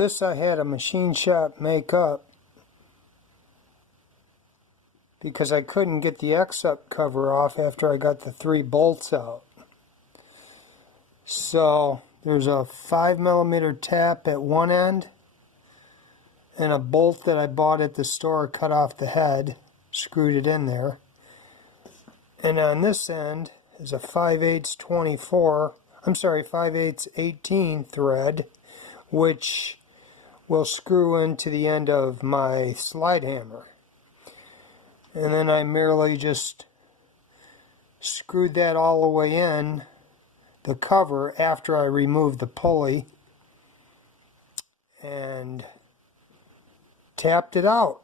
This I had a machine shop make up because I couldn't get the EXUP cover off after I got the 3 bolts out. So there's a 5mm tap at one end and a bolt that I bought at the store, cut off the head, screwed it in there. And on this end is a 5/8 18 thread, which will screw into the end of my slide hammer. And then I merely just screwed that all the way in, the cover, after I removed the pulley, and tapped it out.